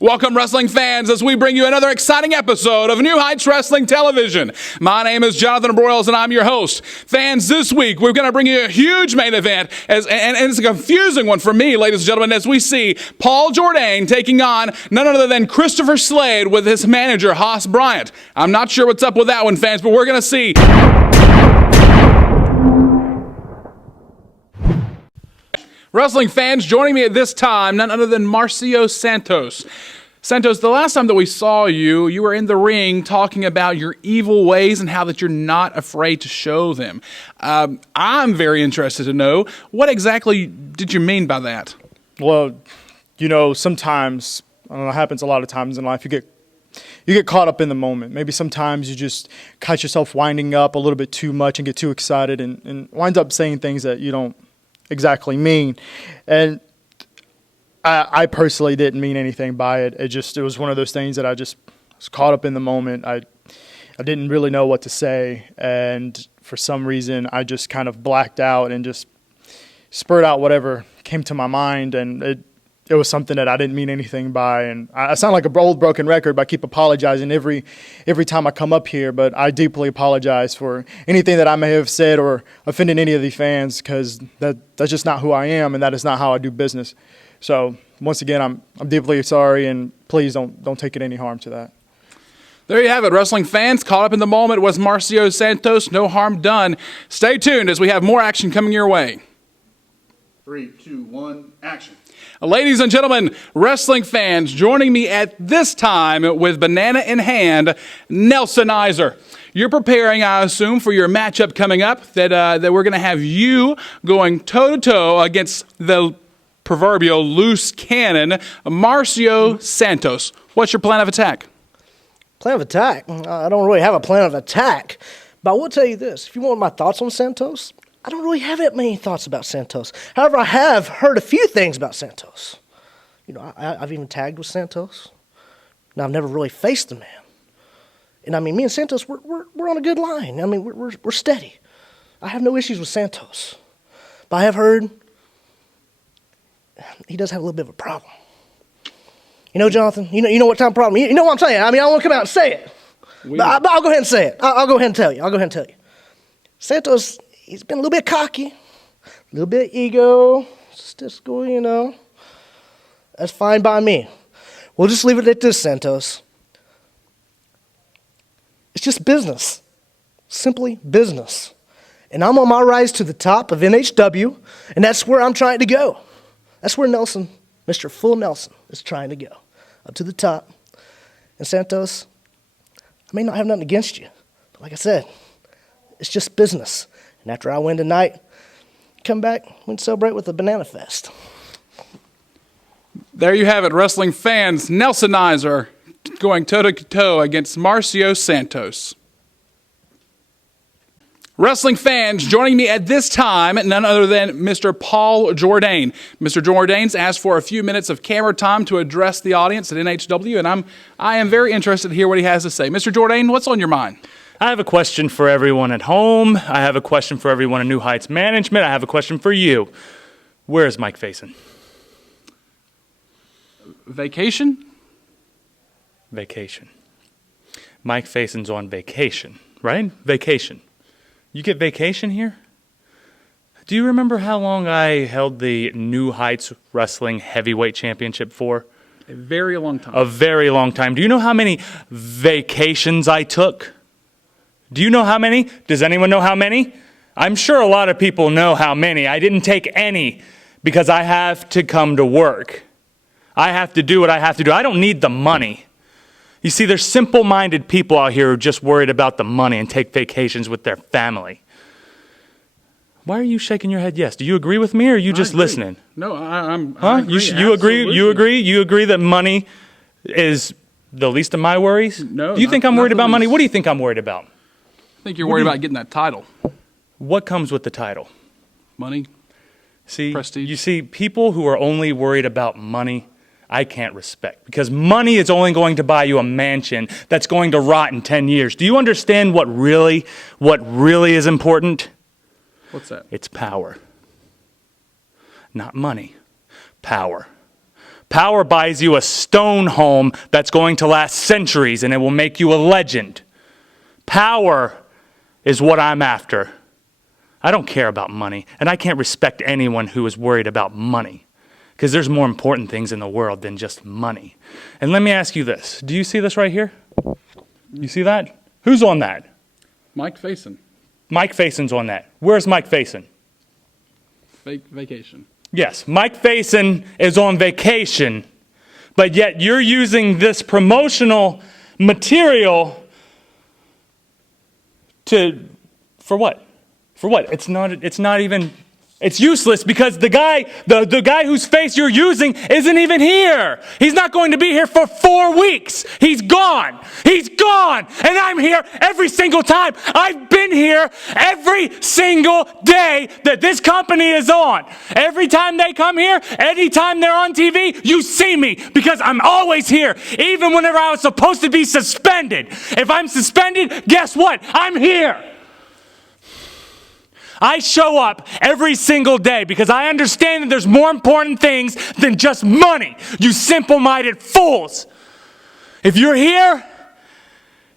Welcome, wrestling fans, as we bring you another exciting episode of New Heights Wrestling Television. My name is Jonathan Broyles, and I'm your host. Fans, this week we're going to bring you a huge main event, and it's a confusing one for me, ladies and gentlemen, as we see Paul Jordane taking on none other than Christopher Slade with his manager, Haas Bryant. I'm not sure what's up with that one, fans, but we're going to see. Wrestling fans, joining me at this time, none other than Marcio Santos. Santos, the last time that we saw you, you were in the ring talking about your evil ways and how that you're not afraid to show them. I'm very interested to know, what exactly did you mean by that? Well, you know, sometimes, I don't know, it happens a lot of times in life, you get caught up in the moment. Maybe sometimes you just catch yourself winding up a little bit too much and get too excited and wind up saying things that you don't exactly mean. And I personally didn't mean anything by it. It was one of those things that I just was caught up in the moment. I didn't really know what to say, and for some reason I just kind of blacked out and just spurred out whatever came to my mind, and it was something that I didn't mean anything by. And I sound like a old broken record, but I keep apologizing every time I come up here, but I deeply apologize for anything that I may have said or offended any of the fans, because that's just not who I am, and that is not how I do business. So once again, I'm deeply sorry, and please don't take it any harm to that. There you have it, wrestling fans. Caught up in the moment was Marcio Santos. No harm done. Stay tuned as we have more action coming your way. 3, 2, 1, action. Ladies and gentlemen, wrestling fans, joining me at this time with banana in hand, Nelsonizer. You're preparing, I assume, for your matchup coming up, that we're going to have you going toe-to-toe against the proverbial loose cannon, Marcio Santos. What's your plan of attack? Plan of attack? I don't really have a plan of attack, but I will tell you this. If you want my thoughts on Santos, I don't really have that many thoughts about Santos. However, I have heard a few things about Santos. You know, I've even tagged with Santos. Now, I've never really faced the man. And I mean, me and Santos, we're on a good line. I mean, we're steady. I have no issues with Santos. But I have heard he does have a little bit of a problem. You know, Jonathan, you know what kind of problem? You know what I'm saying? I mean, I don't want to come out and say it. But I'll go ahead and say it. I'll go ahead and tell you. Santos, he's been a little bit cocky, a little bit egotistical, you know. That's fine by me. We'll just leave it at this, Santos. It's just business. Simply business. And I'm on my rise to the top of NHW, and that's where I'm trying to go. That's where Nelson, Mr. Full Nelson, is trying to go. Up to the top. And Santos, I may not have nothing against you, but like I said, it's just business. And after I win tonight, come back, we can celebrate with a banana fest. There you have it, wrestling fans. Nelsonizer going toe-to-toe against Marcio Santos. Wrestling fans, joining me at this time, none other than Mr. Paul Jordane. Mr. Jordane's asked for a few minutes of camera time to address the audience at NHW, and I am very interested to hear what he has to say. Mr. Jordane, what's on your mind? I have a question for everyone at home. I have a question for everyone in New Heights Management. I have a question for you. Where is Mike Facen? Vacation? Vacation. Mike Facen's on vacation, right? Vacation. You get vacation here? Do you remember how long I held the New Heights Wrestling Heavyweight Championship for? A very long time. A very long time. Do you know how many vacations I took? Do you know how many? Does anyone know how many? I'm sure a lot of people know how many. I didn't take any because I have to come to work. I have to do what I have to do. I don't need the money. You see, there's simple-minded people out here who are just worried about the money and take vacations with their family. Why are you shaking your head yes? Do you agree with me, or are you just listening? No, I'm. Huh? I agree. You agree? You agree? You agree that money is the least of my worries? No. Do you think I'm worried about money? What do you think I'm worried about? I think you're worried about getting that title. What comes with the title? Money. See, Prestige. you see, people who are only worried about money, I can't respect, because money is only going to buy you a mansion that's going to rot in 10 years. Do you understand what really is important? What's that? It's power. Not money. Power. Power buys you a stone home that's going to last centuries, and it will make you a legend. Power is what I'm after. I don't care about money, and I can't respect anyone who is worried about money, because there's more important things in the world than just money. And let me ask you this. Do you see this right here? You see that? Who's on that? Mike Facen. Mike Facen's on that. Where's Mike Facen? Vacation. Yes, Mike Facen is on vacation, but yet you're using this promotional material for what? For what? It's not even, it's useless because the guy whose face you're using isn't even here. He's not going to be here for 4 weeks. He's gone. He's gone. And I'm here every single time. I've been here every single day that this company is on. Every time they come here, anytime they're on TV, you see me because I'm always here. Even whenever I was supposed to be suspended. If I'm suspended, guess what? I'm here. I show up every single day because I understand that there's more important things than just money, you simple-minded fools. If you're here,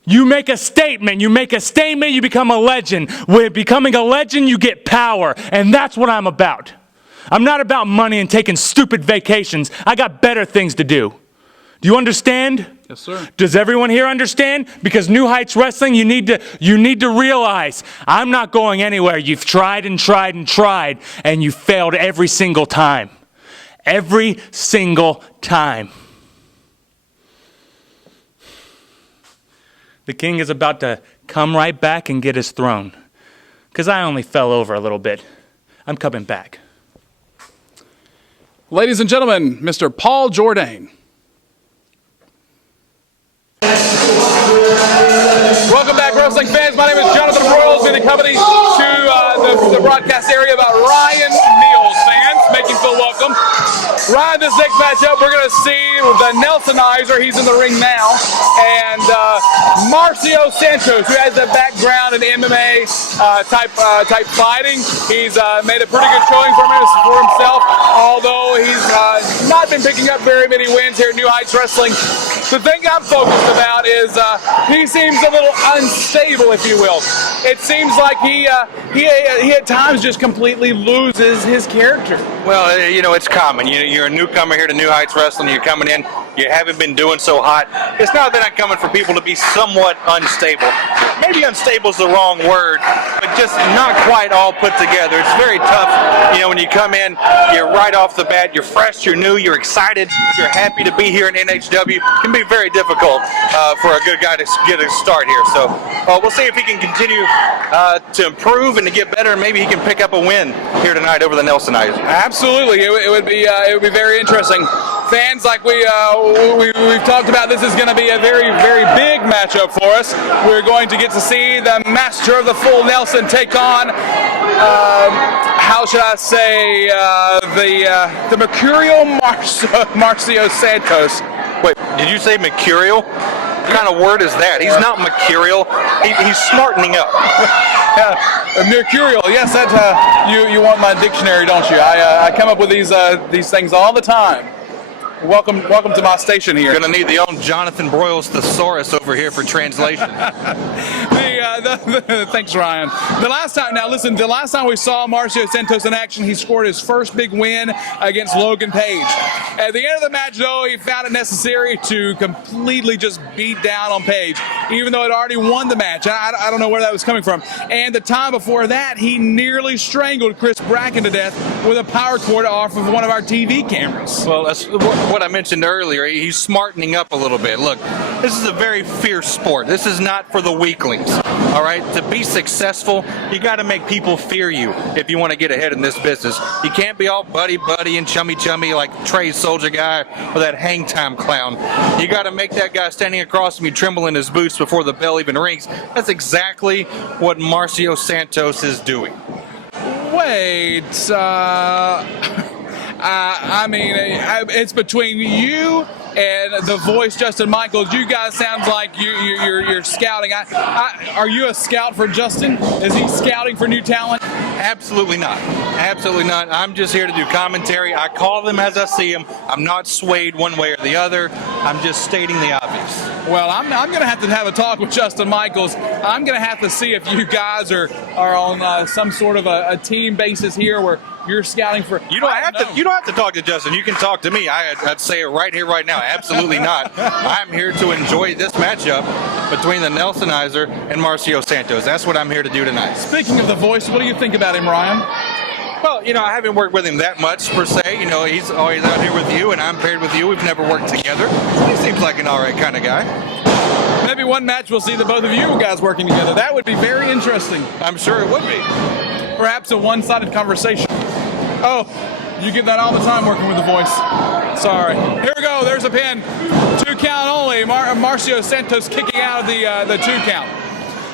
you make a statement. You make a statement, you become a legend. With becoming a legend, you get power, and that's what I'm about. I'm not about money and taking stupid vacations. I got better things to do. Do you understand? Yes, sir. Does everyone here understand? Because New Heights Wrestling, you need to realize I'm not going anywhere. You've tried and tried and tried, and you failed every single time. Every single time. The king is about to come right back and get his throne. Because I only fell over a little bit. I'm coming back. Ladies and gentlemen, Mr. Paul Jordane. Welcome back, wrestling fans. My name is Jonathan Broyles. We're the company to the broadcast area about Ryan Neal's fans. Make him feel welcome. Ryan, this next matchup, we're going to see the Nelsonizer. He's in the ring now. And Marcio Santos, who has a background in MMA type fighting. He's made a pretty good showing for himself, although he's not been picking up very many wins here at New Heights Wrestling. The thing I'm focused about is he seems a little unstable, if you will. It seems like he at times just completely loses his character. Well, you know, it's common. You're a newcomer here to New Heights Wrestling. You're coming in. You haven't been doing so hot. It's not that I'm coming for people to be somewhat unstable. Maybe unstable is the wrong word, but just not quite all put together. It's very tough. You know, when you come in, you're right off the bat. You're fresh. You're new. You're excited. You're happy to be here in NHW. It can be very difficult for a good guy to get a start here. So we'll see if he can continue to improve and to get better, and maybe he can pick up a win here tonight over the Nelsonizer. Absolutely, it would be very interesting. Fans, like we've talked about, this is going to be a very, very big matchup for us. We're going to get to see the master of the full Nelson take on, how should I say, the mercurial Marcio Santos. Wait, did you say mercurial? What kind of word is that? He's not mercurial. He's smartening up. Mercurial, yes, that you want my dictionary, don't you? I come up with these things all the time. Welcome to my station here. You're gonna need the own Jonathan Broyles thesaurus over here for translation. Thanks, Ryan. The last time we saw Marcio Santos in action, he scored his first big win against Logan Page. At the end of the match, though, he found it necessary to completely just beat down on Page, even though he'd already won the match. I don't know where that was coming from. And the time before that, he nearly strangled Chris Bracken to death with a power cord off of one of our TV cameras. Well, that's what I mentioned earlier. He's smartening up a little bit. Look, this is a very fierce sport. This is not for the weaklings. All right, to be successful, you got to make people fear you if you want to get ahead in this business. You can't be all buddy and chummy like Trey's Soldier guy or that hang time clown. You got to make that guy standing across from you tremble in his boots before the bell even rings. That's exactly what Marcio Santos is doing. Wait, I mean, it's between you and the voice Justin Michaels. You guys sound like you're scouting. Are you a scout for Justin? Is he scouting for new talent? Absolutely not. Absolutely not. I'm just here to do commentary. I call them as I see them. I'm not swayed one way or the other. I'm just stating the obvious. Well, I'm going to have a talk with Justin Michaels. I'm going to have to see if you guys are on some sort of a team basis here where you're scouting for. You don't have to talk to Justin. You can talk to me. I'd say it right here, right now. Absolutely not. I'm here to enjoy this matchup between the Nelsonizer and Marcio Santos. That's what I'm here to do tonight. Speaking of the voice, what do you think about him, Ryan? Well, I haven't worked with him that much per se. He's always out here with you, and I'm paired with you. We've never worked together. He seems like an all right kind of guy. Maybe one match we'll see the both of you guys working together. That would be very interesting. I'm sure it would be. Perhaps a one-sided conversation. Oh, you get that all the time working with the voice. Sorry. Here we go. There's a pin. 2 count only. Marcio Santos kicking out of the 2 count.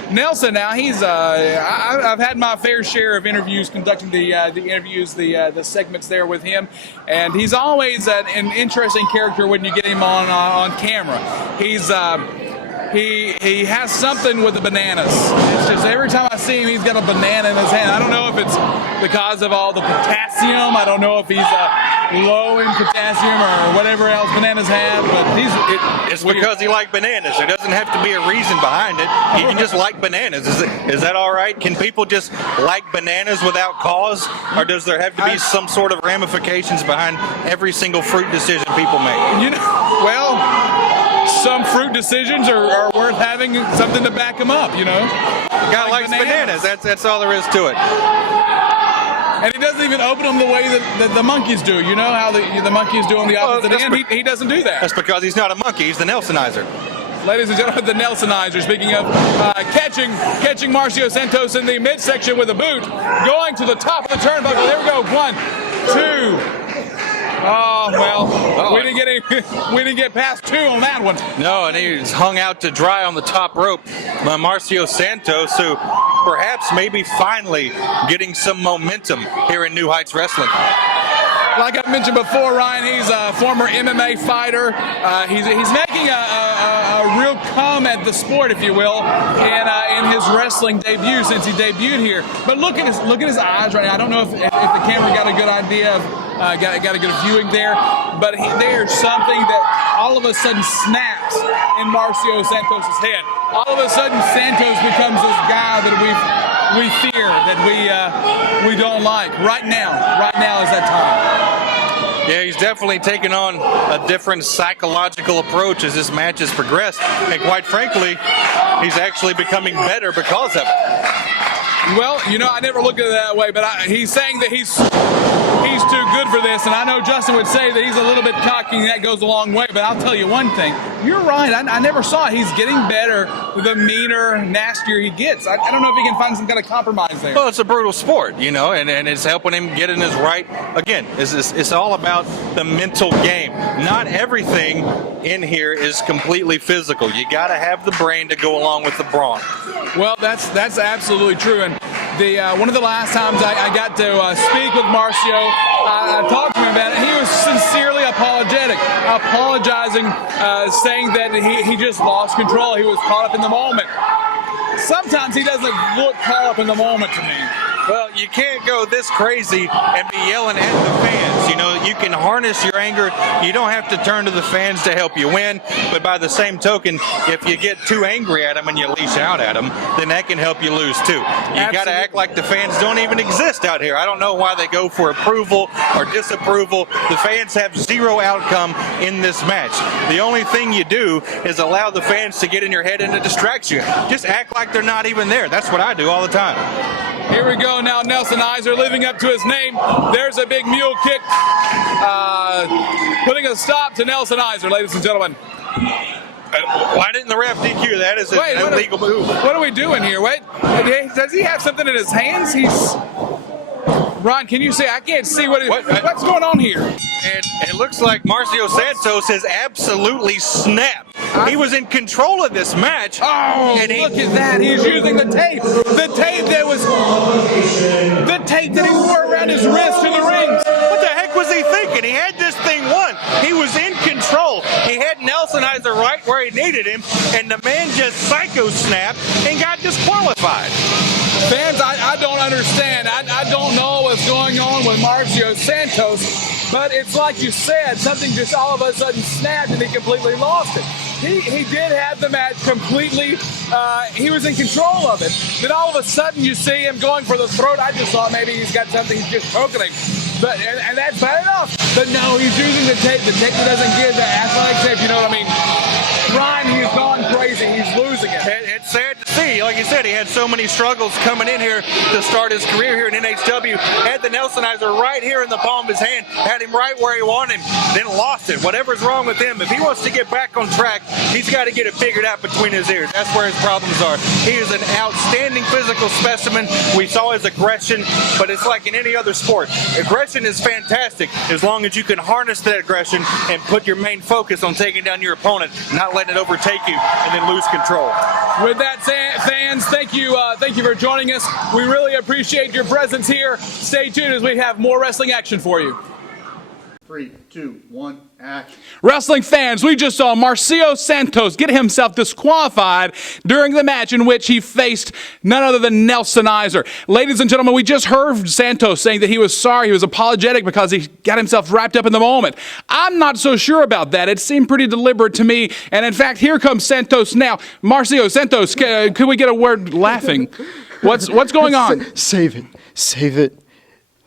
Nelson now, he's I've had my fair share of interviews, conducting the interviews, the segments there with him, and he's always an interesting character when you get him on camera. He's he has something with the bananas. It's just every time I see him, he's got a banana in his hand. I don't know if it's because of all the potassium. I don't know if he's low in potassium or whatever else bananas have, but it's because he likes bananas. There doesn't have to be a reason behind it. You can just like bananas. Is that all right? Can people just like bananas without cause, or does there have to be some sort of ramifications behind every single fruit decision people make? Some fruit decisions are worth having something to back them up, The guy likes bananas. That's all there is to it. And he doesn't even open them the way that the monkeys do. You know how the monkeys do on the opposite end? He doesning do that. That's because he's not a monkey. He's the Nelsonizer. Ladies and gentlemen, the Nelsonizer. Speaking of catching Marcio Santos in the midsection with a boot, going to the top of the turnbuckle. There we go. 1, 2. Oh, well, we didn't get past 2 on that one. No, and he's hung out to dry on the top rope by Marcio Santos, who perhaps maybe finally getting some momentum here in New Heights Wrestling. Like I mentioned before, Ryan, he's a former MMA fighter. He's making a real come at the sport, if you will, in his wrestling debut since he debuted here. But look at his eyes right now. I don't know if the camera got a good idea of got a good viewing there, but there's something that all of a sudden snaps in Marcio Santos' head. All of a sudden, Santos becomes this guy that we fear, that we don't like. Right now is that time. Yeah, he's definitely taken on a different psychological approach as this match has progressed, and quite frankly, he's actually becoming better because of it. Well, I never looked at it that way, but he's saying that he's too good for this, and I know Justin would say that he's a little bit cocky, and that goes a long way, but I'll tell you one thing. You're right. I never saw it. He's getting better the meaner, nastier he gets. I don't know if he can find some kind of compromise there. Well, it's a brutal sport, and it's helping him get in his right. Again, it's all about the mental game. Not everything in here is completely physical. You got to have the brain to go along with the brawn. Well, that's absolutely true. And one of the last times I got to speak with Marcio, I talked to him about it, and he was sincerely apologizing, saying that he just lost control. He was caught up in the moment. Sometimes he doesn't look caught up in the moment to me. Well, you can't go this crazy and be yelling at the fans. You can harness your anger. You don't have to turn to the fans to help you win. But by the same token, if you get too angry at them and you leash out at them, then that can help you lose too. You got to act like the fans don't even exist out here. I don't know why they go for approval or disapproval. The fans have zero outcome in this match. The only thing you do is allow the fans to get in your head and to distract you. Just act like they're not even there. That's what I do all the time. Here we go now, Nelsonizer living up to his name. There's a big mule kick, putting a stop to Nelsonizer, ladies and gentlemen. Why didn't the ref DQ that? Is an illegal move. What are we doing here? Wait, does he have something in his hands? Ron, can you see? I can't see what's going on here. And it looks like Marcio Santos has absolutely snapped. He was in control of this match. Oh, and look at that. He's using the tape. The tape that he wore around his wrist to the rings. What the heck was he thinking? He had this thing won. He was in control. He had Nelson Nelsonizer right where he needed him, and the man just psycho snapped and got disqualified. Fans, I don't understand. I don't know what's going on with Marcio Santos, but it's like you said, something just all of a sudden snapped and he completely lost it. He did have the match completely, he was in control of it. Then all of a sudden you see him going for the throat. I just thought maybe he's got something, he's just poking him. But, and that's bad enough. But no, he's using the tape. The tape doesn't give the athletic tape, you know what I mean? Ryan, he's gone crazy. He's losing it. It's sad to see. Like you said, he had so many struggles coming in here to start his career here in NHW. Had the Nelsonizer right here in the palm of his hand. Had him right where he wanted him. Then lost it. Whatever's wrong with him, if he wants to get back on track, he's got to get it figured out between his ears. That's where his problems are. He is an outstanding physical specimen. We saw his aggression, but it's like in any other sport. Aggression is fantastic as long as you can harness that aggression and put your main focus on taking down your opponent, not letting it overtake you and then lose control. With that, fans, thank you for joining us. We really appreciate your presence here. Stay tuned as we have more wrestling action for you. 3, 2, 1, action. Wrestling fans, we just saw Marcio Santos get himself disqualified during the match in which he faced none other than Nelsonizer. Ladies and gentlemen, we just heard Santos saying that he was sorry, he was apologetic because he got himself wrapped up in the moment. I'm not so sure about that. It seemed pretty deliberate to me. And in fact, here comes Santos now. Marcio Santos, could we get a word laughing? What's going on? Save it. Save it.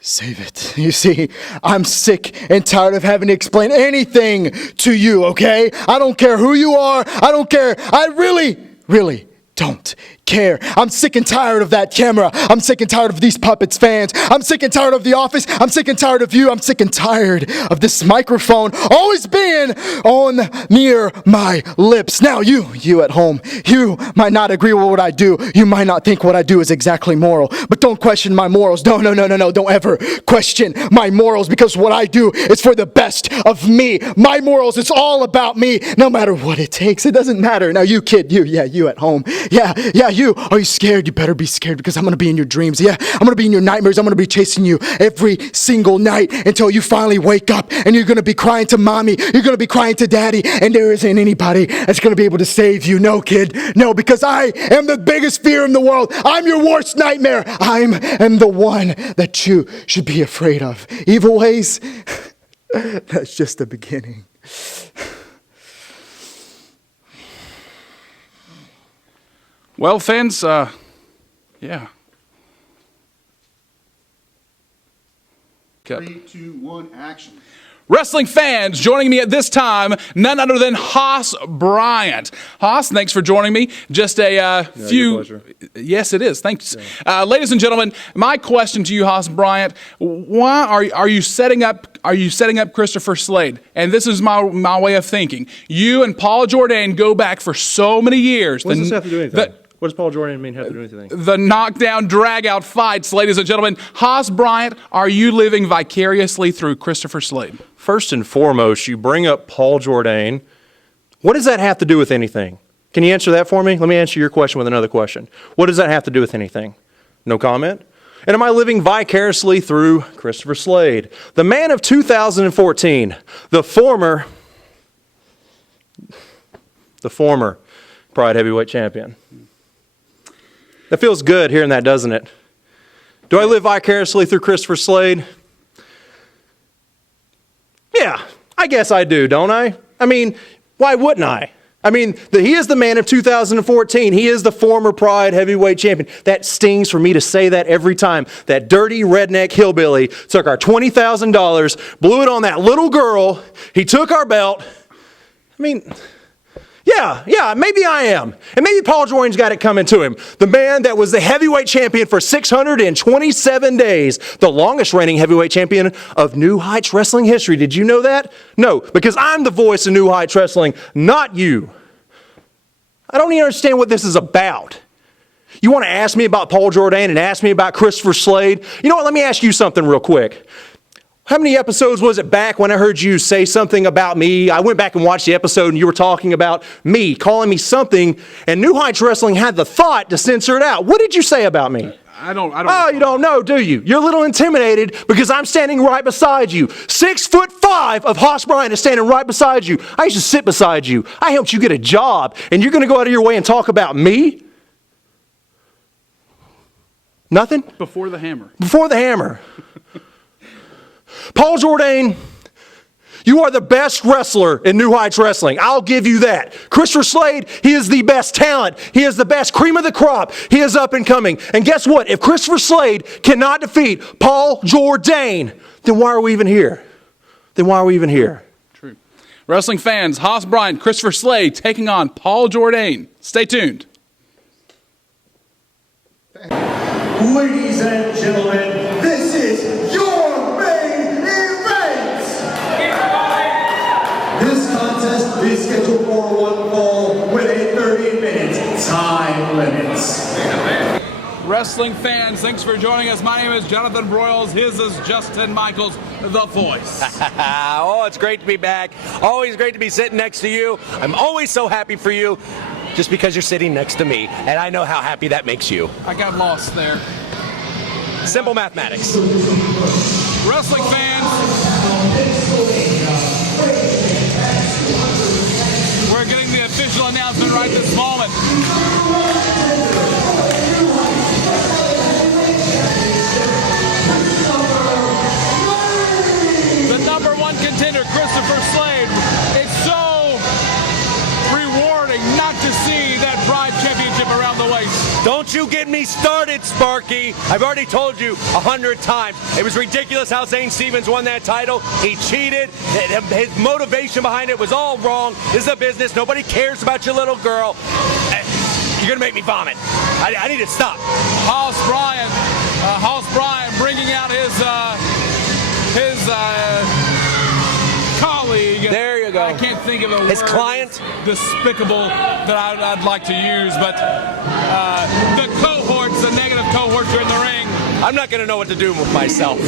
Save it. You see, I'm sick and tired of having to explain anything to you, okay? I don't care who you are. I don't care. I really don't care. I'm sick and tired of that camera. I'm sick and tired of these puppets, fans. I'm sick and tired of the office. I'm sick and tired of you. I'm sick and tired of this microphone always being on near my lips. Now you at home, you might not agree with what I do. You might not think what I do is exactly moral, but don't question my morals. No. Don't ever question my morals, because what I do is for the best of me. My morals, it's all about me, no matter what it takes. It doesn't matter. Now you kid, you at home. Yeah, you. Are you scared? You better be scared, because I'm going to be in your dreams. Yeah, I'm going to be in your nightmares. I'm going to be chasing you every single night until you finally wake up, and you're going to be crying to mommy. You're going to be crying to daddy, and there isn't anybody that's going to be able to save you. No, kid. No, because I am the biggest fear in the world. I'm your worst nightmare. I am the one that you should be afraid of. Evil ways, that's just the beginning. Well, fans, yeah. 3, 2, 1, action. Wrestling fans, joining me at this time, none other than Haas Bryant. Haas, thanks for joining me. Just a few. Your pleasure. Yes, it is. Thanks, ladies and gentlemen. My question to you, Hoss Bryant: why are you setting up? Are you setting up Christopher Slade? And this is my way of thinking. You and Paul Jordane go back for so many years. What does this have to do with anything? What does Paul Jordane have to do with anything? The knockdown, drag-out fights, ladies and gentlemen. Haas Bryant, are you living vicariously through Christopher Slade? First and foremost, you bring up Paul Jordane. What does that have to do with anything? Can you answer that for me? Let me answer your question with another question. What does that have to do with anything? No comment? And am I living vicariously through Christopher Slade, the man of 2014, the former Pride Heavyweight Champion? That feels good hearing that, doesn't it? Do I live vicariously through Christopher Slade? Yeah, I guess I do, don't I? I mean, why wouldn't I? I mean, he is the man of 2014. He is the former Pride Heavyweight Champion. That stings for me to say that every time. That dirty redneck hillbilly took our $20,000, blew it on that little girl. He took our belt. I mean, yeah, maybe I am. And maybe Paul Jordane's got it coming to him. The man that was the heavyweight champion for 627 days, the longest reigning heavyweight champion of New Heights Wrestling history. Did you know that? No, because I'm the voice of New Heights Wrestling, not you. I don't even understand what this is about. You want to ask me about Paul Jordane and ask me about Christopher Slade? You know what? Let me ask you something real quick. How many episodes was it back when I heard you say something about me? I went back and watched the episode and you were talking about me, calling me something, and New Heights Wrestling had the thought to censor it out. What did you say about me? I don't. Oh, you don't know, do you? You're a little intimidated because I'm standing right beside you. 6'5" of Haas Bryant is standing right beside you. I used to sit beside you. I helped you get a job, and you're going to go out of your way and talk about me? Nothing? Before the hammer. Before the hammer. Paul Jordane, you are the best wrestler in New Heights Wrestling. I'll give you that. Christopher Slade, he is the best talent. He is the best cream of the crop. He is up and coming. And guess what? If Christopher Slade cannot defeat Paul Jordane, then why are we even here? True. Wrestling fans, Haas Bryant, Christopher Slade taking on Paul Jordane. Stay tuned. Ladies and gentlemen, this is your main event! This contest is scheduled for one fall with a 30-minute time limit. Wrestling fans, thanks for joining us. My name is Jonathan Broyles. His is Justin Michaels, the voice. Oh, it's great to be back. Always great to be sitting next to you. I'm always so happy for you just because you're sitting next to me, and I know how happy that makes you. I got lost there. Simple mathematics. Wrestling fans, we're getting the official announcement right this moment. The number one contender, Christopher Slade. It's so rewarding not to see that Pride Championship around the waist. Don't you get me started, Sparky. I've already told you 100 times. It was ridiculous how Zane Stevens won that title. He cheated. His motivation behind it was all wrong. This is a business. Nobody cares about your little girl. You're going to make me vomit. I need to stop. Hoss Bryant bringing out his colleague. There you go. I can't think of a His word client? despicable that I'd like to use, but the cohorts, the negative cohorts are in the ring. I'm not going to know what to do with myself.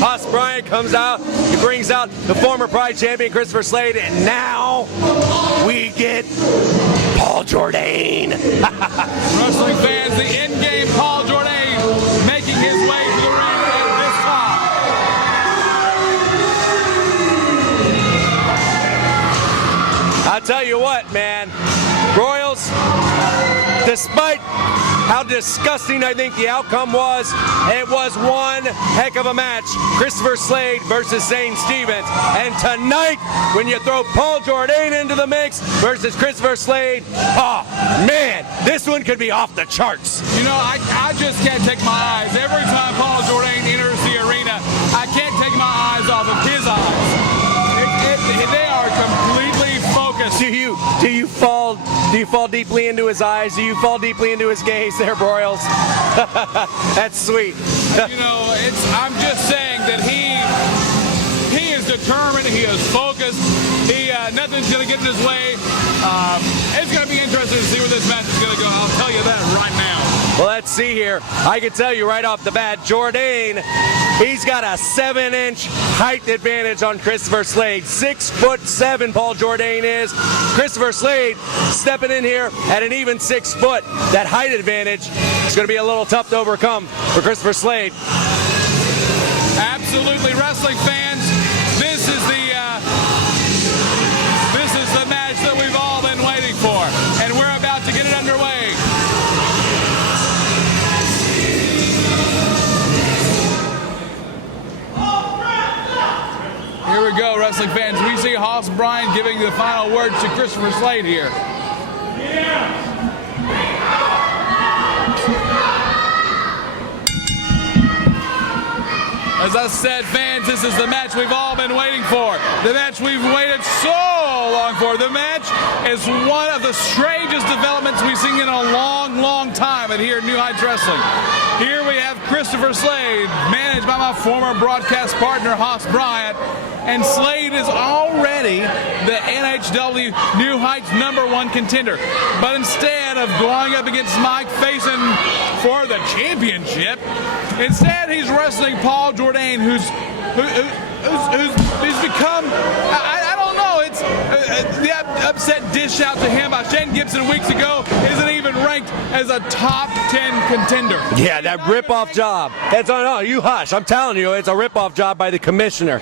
Haas Bryant comes out. He brings out the former Pride champion, Christopher Slade, and now we get Paul Jordane. Wrestling fans, the in-game Paul Jordane making his way to the ring at this time. I'll tell you what, man. Royals, despite how disgusting I think the outcome was, it was one heck of a match. Christopher Slade versus Zane Stevens. And tonight, when you throw Paul Jordane into the mix versus Christopher Slade, oh man, this one could be off the charts. You know, I just can't take my eyes. Every time Paul Jordane enters the arena, I can't take my eyes off of his eyes. They are completely focused. Do you fall deeply into his eyes? Do you fall deeply into his gaze there, Broyles? That's sweet. You know, I'm just saying that he is determined. He is focused. Nothing's going to get in his way. It's going to be interesting to see where this match is going to go. I'll tell you that right now. Well, let's see here. I can tell you right off the bat, Jordane, he's got a 7-inch height advantage on Christopher Slade. 6'7" Paul Jordane is. Christopher Slade stepping in here at an even 6 foot. That height advantage is going to be a little tough to overcome for Christopher Slade. Absolutely, wrestling fans. This is the match that we've all been waiting for, and we're about to get it underway. Here we go, wrestling fans. We see Hoss Bryant giving the final word to Christopher Slade here. As I said, fans, this is the match we've all been waiting for. The match we've waited so long for. The match is one of the strangest developments we've seen in a long, long time here at New Heights Wrestling. Here we have Christopher Slade, managed by my former broadcast partner, Hoss Bryant. And Slade is already the NHW New Heights #1 contender. But instead of going up against Mike Facen for the championship, instead he's wrestling Paul Jordane, who's become, I don't know, it's the upset dish out to him by Shane Gibson weeks ago isn't even ranked as a top 10 contender. Yeah, that rip-off job. It's no, you hush. I'm telling you, it's a rip-off job by the commissioner.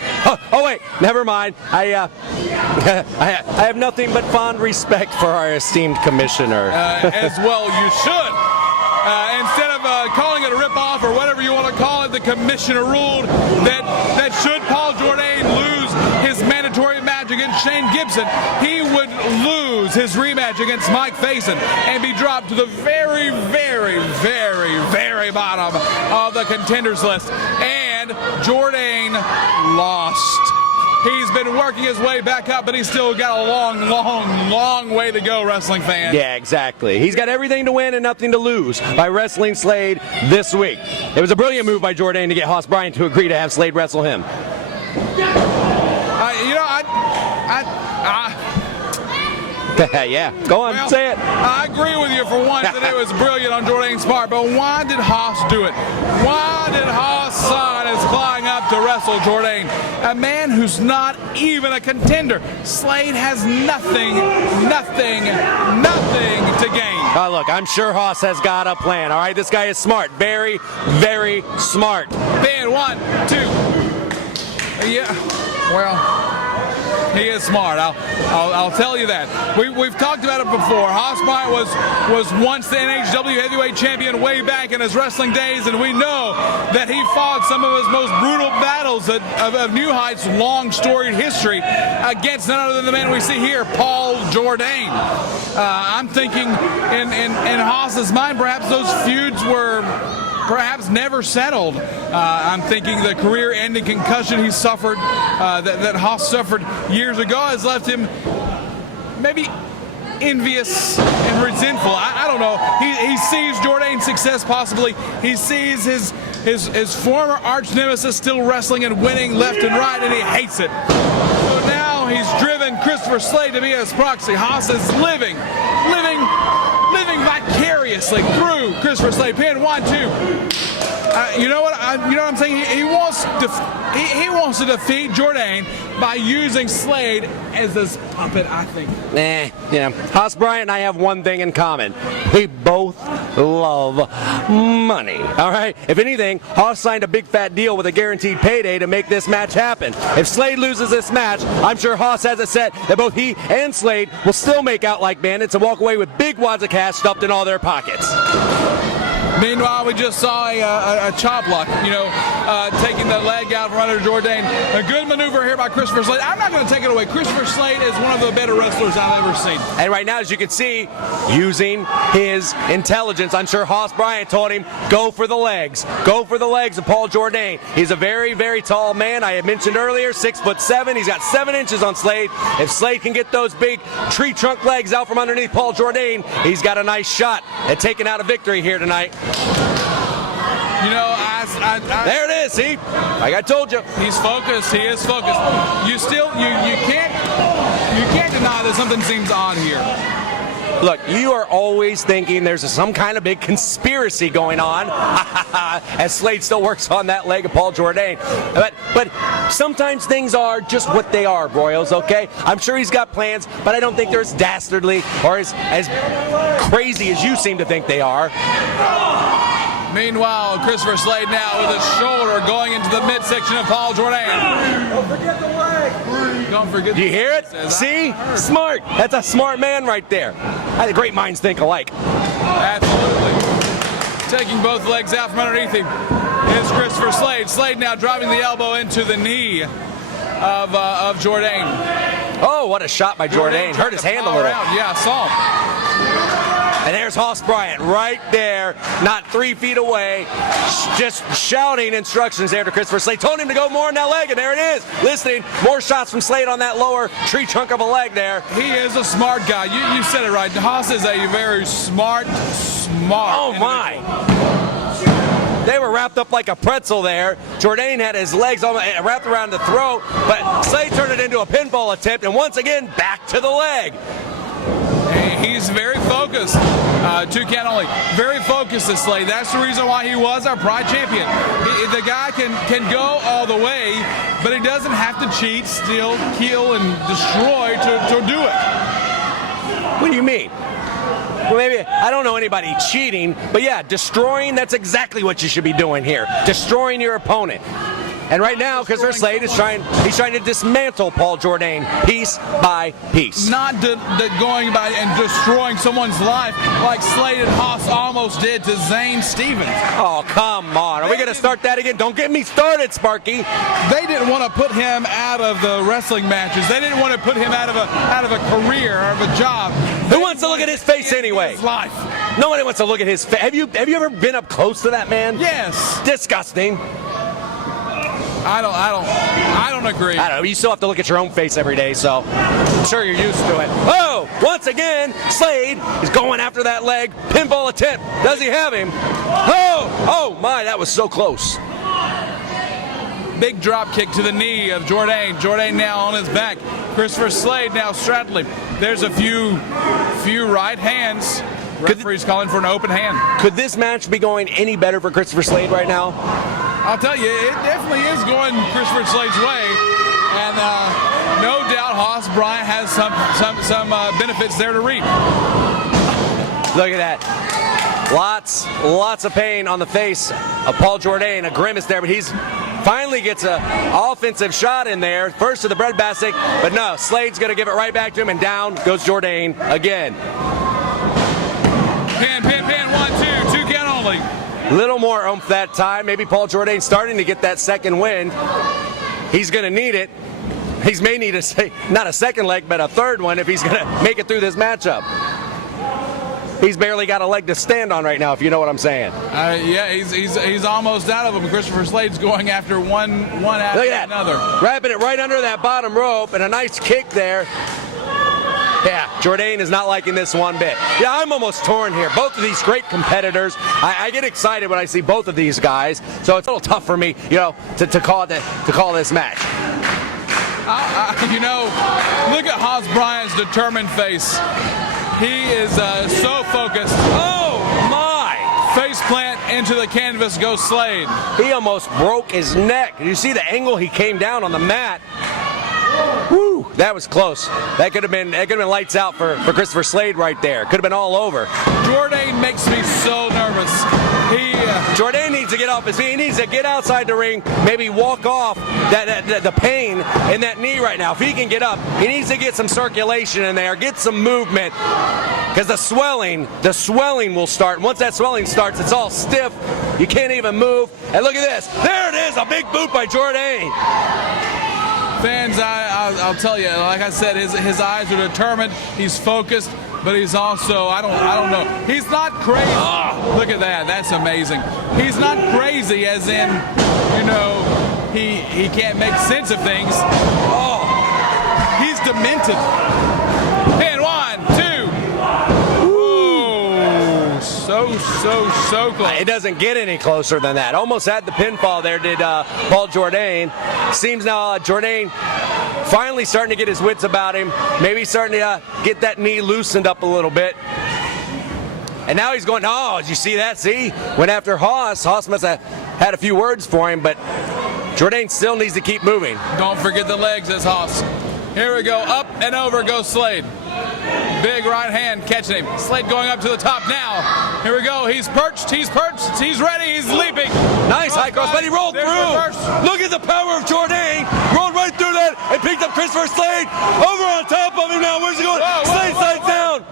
Oh wait, never mind. I have nothing but fond respect for our esteemed commissioner. As well you should. Instead of calling it a rip-off or whatever you want to call it, the commissioner ruled that should Paul Jordane lose his mandatory match against Shane Gibson, he would lose his rematch against Mike Facen and be dropped to the very, very, very, very bottom of the contenders list. And Jordane lost. He's been working his way back up, but he's still got a long, long, long way to go, wrestling fans. Yeah, exactly. He's got everything to win and nothing to lose by wrestling Slade this week. It was a brilliant move by Jordane to get Haas Bryant to agree to have Slade wrestle him. Yeah, go on, say it. I agree with you for once that it was brilliant on Jordane's part, but why did Haas do it? Why did Haas sign his flying up to wrestle Jordane? A man who's not even a contender. Slade has nothing to gain. Oh, look, I'm sure Haas has got a plan, all right? This guy is smart. Very, very smart. Ben, 1, 2. Yeah, well... He is smart. I'll tell you that. We've talked about it before. Haas Bryant was once the NHW heavyweight champion way back in his wrestling days, and we know that he fought some of his most brutal battles of New Heights' long storied history against none other than the man we see here, Paul Jordane. I'm thinking in Haas's mind, perhaps those feuds were perhaps never settled. I'm thinking the career-ending concussion he suffered, that Haas suffered years ago, has left him maybe envious and resentful. I don't know. He sees Jordane's success possibly. He sees his former arch nemesis still wrestling and winning left and right, and he hates it. So now he's driven Christopher Slade to be his proxy. Haas is living vicariously through Christopher Slade. Pin 1, 2. You know what I'm saying? He wants to defeat Jordane by using Slade as his puppet, I think. Haas Bryant and I have one thing in common. We both love money. All right? If anything, Haas signed a big fat deal with a guaranteed payday to make this match happen. If Slade loses this match, I'm sure Haas has it set that both he and Slade will still make out like bandits and walk away with big wads of cash stuffed in all their pockets. Meanwhile, we just saw a chop block, taking the leg out from under Jordane. A good maneuver here by Christopher Slade. I'm not going to take it away. Christopher Slade is one of the better wrestlers I've ever seen. And right now, as you can see, using his intelligence, I'm sure Hoss Bryant told him, go for the legs. Go for the legs of Paul Jordane. He's a very, very tall man. I had mentioned earlier, 6'7". He's got 7 inches on Slade. If Slade can get those big tree trunk legs out from underneath Paul Jordane, he's got a nice shot at taking out a victory here tonight. There it is, see? Like I told you. He's focused. He is focused. You can't deny that something seems odd here. Look, you are always thinking there's some kind of big conspiracy going on as Slade still works on that leg of Paul Jordane. But sometimes things are just what they are, Royals, okay? I'm sure he's got plans, but I don't think they're as dastardly or as crazy as you seem to think they are. Meanwhile, Christopher Slade now with his shoulder going into the midsection of Paul Jordane. Don't forget the leg. Don't forget. Do you hear it? See? Smart. That's a smart man right there. The great minds think alike. Absolutely. Taking both legs out from underneath him is Christopher Slade. Slade now driving the elbow into the knee of Jordane. Oh, what a shot by Jordane. Hurt his hand a little. Yeah, I saw him. And there's Hoss Bryant right there, not 3 feet away, just shouting instructions there to Christopher Slade. Told him to go more on that leg, and there it is. Listening, more shots from Slade on that lower tree trunk of a leg there. He is a smart guy. You said it right. Hoss is a very smart. Oh, my. They were wrapped up like a pretzel there. Jordane had his legs wrapped around the throat, but Slade turned it into a pinfall attempt, and once again, back to the leg. He's very focused. 2 count only. Very focused, this Slade. That's the reason why he was our Pride champion. The guy can go all the way, but he doesn't have to cheat, steal, kill, and destroy to do it. What do you mean? well, maybe, I don't know anybody cheating, but yeah, destroying, that's exactly what you should be doing here. Destroying your opponent. And right now, Christopher Slade is trying to dismantle Paul Jordane piece by piece. Not going by and destroying someone's life like Slade and Haas almost did to Zane Stevens. Oh, come on. Are we going to start that again? Don't get me started, Sparky. They didn't want to put him out of the wrestling matches. They didn't want to put him out of a career or of a job. Who wants to look at his face anyway? His life. Nobody wants to look at his face. Have you ever been up close to that man? Yes. Disgusting. I don't agree. I don't know. You still have to look at your own face every day, so I'm sure you're used to it. Oh, once again, Slade is going after that leg. Pinball attempt. Does he have him? Oh my, that was so close. Big drop kick to the knee of Jordane. Jordane now on his back. Christopher Slade now straddling. There's a few right hands. Referee's calling for an open hand. Could this match be going any better for Christopher Slade right now? I'll tell you, it definitely is going Christopher Slade's way, and no doubt Hoss Bryant has some benefits there to reap. Look at that. Lots of pain on the face of Paul Jordane, a grimace there, but he's finally gets an offensive shot in there, first to the breadbasket, but no, Slade's going to give it right back to him, and down goes Jordane again. Pin, 1, 2 count only. Little more oomph that time. Maybe Paul Jordane starting to get that second wind. He's going to need it. He may need not a second leg, but a third one if he's going to make it through this matchup. He's barely got a leg to stand on right now, if you know what I'm saying. Yeah, he's almost out of them. Christopher Slade's going after one after another. Wrapping it right under that bottom rope, and a nice kick there. Yeah, Jordane is not liking this one bit. Yeah, I'm almost torn here. Both of these great competitors. I get excited when I see both of these guys, so it's a little tough for me, to call this match. Look at Haas Bryant's determined face. He is so focused. Oh my! Face plant into the canvas goes Slade. He almost broke his neck. Did you see the angle he came down on the mat? Woo! That was close. That could have been lights out for Christopher Slade right there. Could have been all over. Jordane makes me so nervous. Jordane needs to get off his feet. He needs to get outside the ring, maybe walk off the pain in that knee right now. If he can get up, he needs to get some circulation in there, get some movement, because the swelling will start. Once that swelling starts, it's all stiff. You can't even move. And look at this. There it is, a big boot by Jordane. Fans, I'll tell you, like I said, his eyes are determined. He's focused, but he's also, I don't know. He's not crazy. Look at that. That's amazing. He's not crazy as in, he can't make sense of things. Oh, he's demented. And 1, 2. Ooh, so close. It doesn't get any closer than that. Almost had the pinfall there, did Paul Jordane. Seems now Jordane finally starting to get his wits about him. Maybe starting to get that knee loosened up a little bit. And now he's going, did you see that? See? Went after Haas. Haas must have had a few words for him, but Jordane still needs to keep moving. Don't forget the legs, as Haas. Here we go. Up and over goes Slade. Big right hand catching him. Slade going up to the top now. Here we go. He's perched. He's ready. He's leaping. Nice high cross, but he rolled through. Look at the power of Jordane. Rolled right through that and picked up Christopher Slade. Over on top of him now. Where's he going? Slade slides down.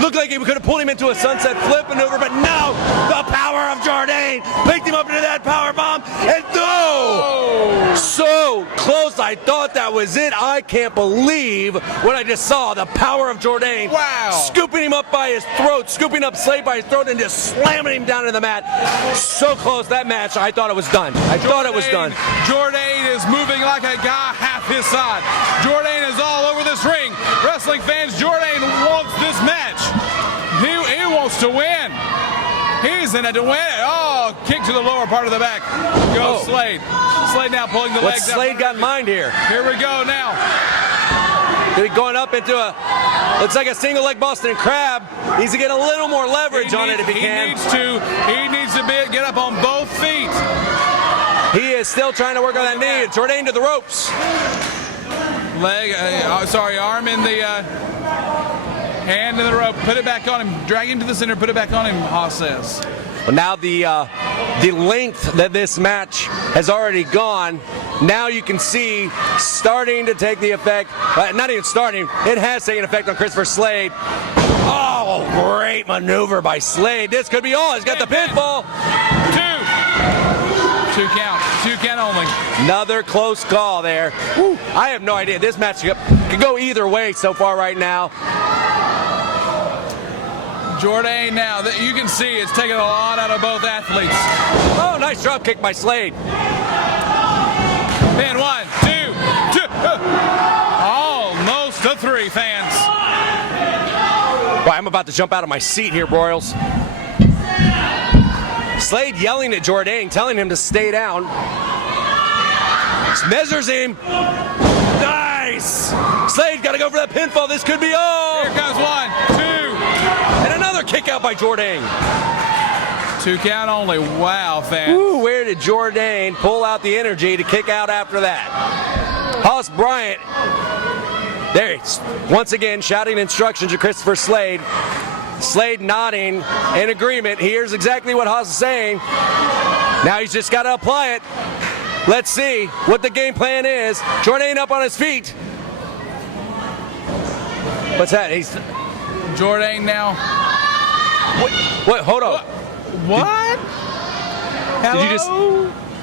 Looked like he could have pulled him into a sunset flip maneuver, but no! The power of Jordane picked him up into that power bomb, and no! So close, I thought that was it. I can't believe what I just saw. The power of Jordane. Wow! Scooping him up by his throat, scooping up Slade by his throat, and just slamming him down to the mat. So close, that match, I thought it was done. I thought it was done. Jordane is moving like a guy half his size. Jordane is all over this ring. Wrestling fans, Jordane wants this match. He wants to win. He's in it to win it. Oh, kick to the lower part of the back. Go Slade. Slade now pulling the legs out. What's Slade got in mind here? Here we go now. Going up into looks like a single leg Boston Crab. Needs to get a little more leverage on it if he can. He needs to get up on both feet. He is still trying to work on that knee. Jordane to the ropes. Arm in the... Hand in the rope, put it back on him, drag him to the center, put it back on him, Haas says. Well, now the length that this match has already gone, now you can see starting to take the effect, not even starting, it has taken effect on Christopher Slade. Oh, great maneuver by Slade. This could be all. He's got the pinfall. Two count only. Another close call there. Woo. I have no idea. This match could go either way so far right now. Jordane now, you can see it's taking a lot out of both athletes. Oh, nice drop kick by Slade. Pin 1, 2, 2. Almost a 3, fans. Boy, I'm about to jump out of my seat here, Broyles. Slade yelling at Jordane, telling him to stay down. Measures him. Nice. Slade got to go for that pinfall. This could be all. Here comes 1, 2. And another kick out by Jordane. 2 count only. Wow, fans. Ooh, where did Jordane pull out the energy to kick out after that? Hoss Bryant, there he's once again shouting instructions to Christopher Slade. Slade nodding in agreement. He hears exactly what Haas is saying. Now he's just got to apply it. Let's see what the game plan is. Jordane up on his feet. What's that? He's Jordane now. Wait, hold on. What? Hello? Did you just...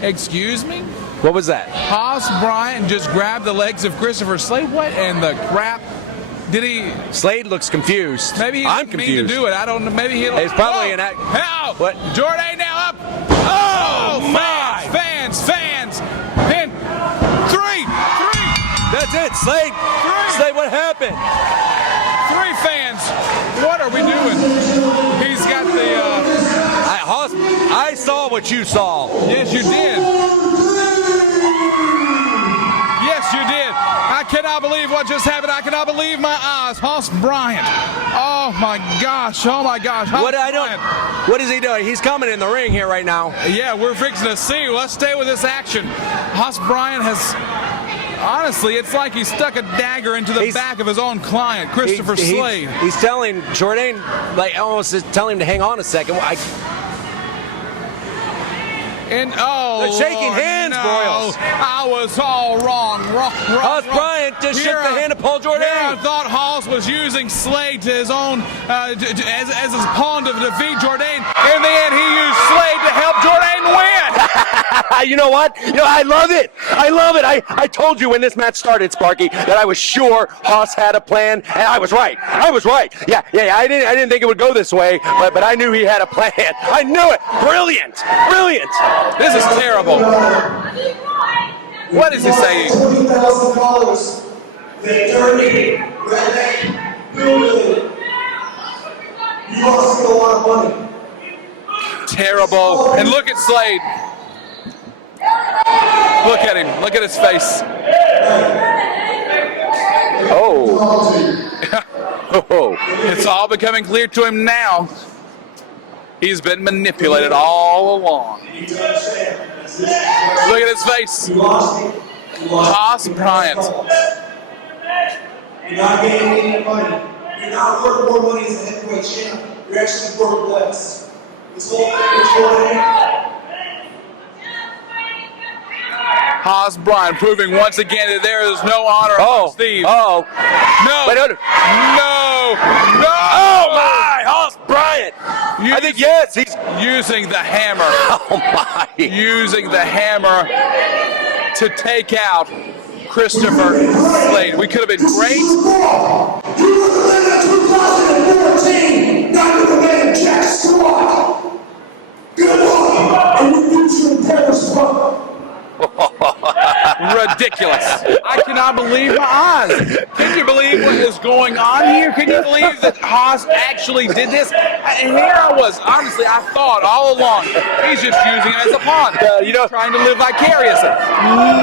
Excuse me? What was that? Haas Bryant just grabbed the legs of Christopher Slade. What in the crap? Did he? Slade looks confused. Maybe he I'm didn't mean confused. to do it. I don't know. Maybe he. It's probably an act. How? What? Jordane now up. Oh my! Fans! Pin. 3. That's it. Slade. 3. Slade, what happened? 3 fans. What are we doing? He's got the. Hoss, I saw what you saw. Yes, you did. Yes, you did. I cannot believe what just happened. I cannot believe my eyes. Hoss Bryant. Oh my gosh. Hoss What is he doing? He's coming in the ring here right now. Yeah, we're fixing to see. Let's stay with this action. Hoss Bryant has. Honestly, it's like he stuck a dagger into the back of his own client, Christopher Slade. He's telling Jordane, like almost telling him to hang on a second. And they're shaking hands, Broyles. I was all wrong. Hoss Bryant just shook the hand of Paul Jordane. I thought Hoss was using Slade to his own as his pawn to defeat Jordane. In the end, he used Slade to help Jordane win. You know what? I love it. I told you when this match started, Sparky, that I was sure Hoss had a plan, and I was right. Yeah. I didn't think it would go this way, but I knew he had a plan. I knew it. Brilliant. This is terrible. What is he saying? $20,000. Victory. You lost a lot of money. Terrible. And look at Slade. Look at him. Look at his face. It's all becoming clear to him now. He's been manipulated all along. Look at his face. Haas Bryant. You're not getting any money. You're not worth more money as a heavyweight champ. You're actually worth less. This whole thing is Jordane. Haas Bryant proving once again that there is no honor amongst thieves. No. Wait, no. Oh my, Hoss Bryant. I think yes, he's using the hammer. Oh my. Using the hammer to take out Christopher Slade. We could have been great. You were the winner of 2014, not the winner Jack Squad. Good luck, and we beat you in Paris, brother. Ridiculous. I cannot believe my eyes. Can you believe what is going on here? Can you believe that Haas actually did this? And here I was, honestly, I thought all along, he's just using it as a pawn. He's trying to live vicariously.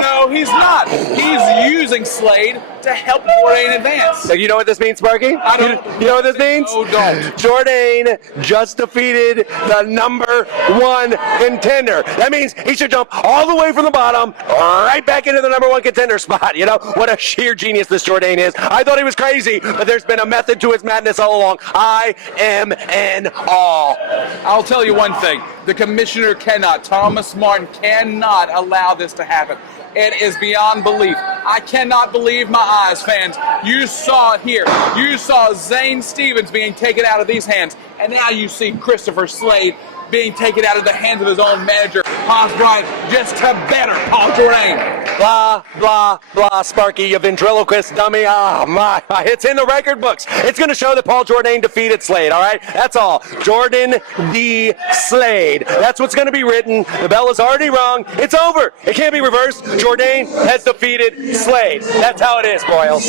No, he's not. He's using Slade to help Jordane advance. You know what this means, Sparky? I don't. You know what this means? Oh, don't. Jordane just defeated the #1 contender. That means he should jump all the way from the bottom right back into the #1 contender spot. You know, what a sheer genius this Jordane is. I thought he was crazy, but there's been a method to his madness all along. I am in awe. I'll tell you one thing. The commissioner cannot, Thomas Martin cannot allow this to happen. It is beyond belief. I cannot believe my eyes, fans. You saw it here. You saw Zane Stevens being taken out of these hands, and now you see Christopher Slade being taken out of the hands of his own manager, Haas Bryant, just to better Paul Jordane. Blah, blah, blah, Sparky, you ventriloquist dummy. Oh, my. It's in the record books. It's going to show that Paul Jordane defeated Slade, all right? That's all. Jordan D. Slade. That's what's going to be written. The bell is already rung. It's over. It can't be reversed. Jordane has defeated Slade. That's how it is, Broyles.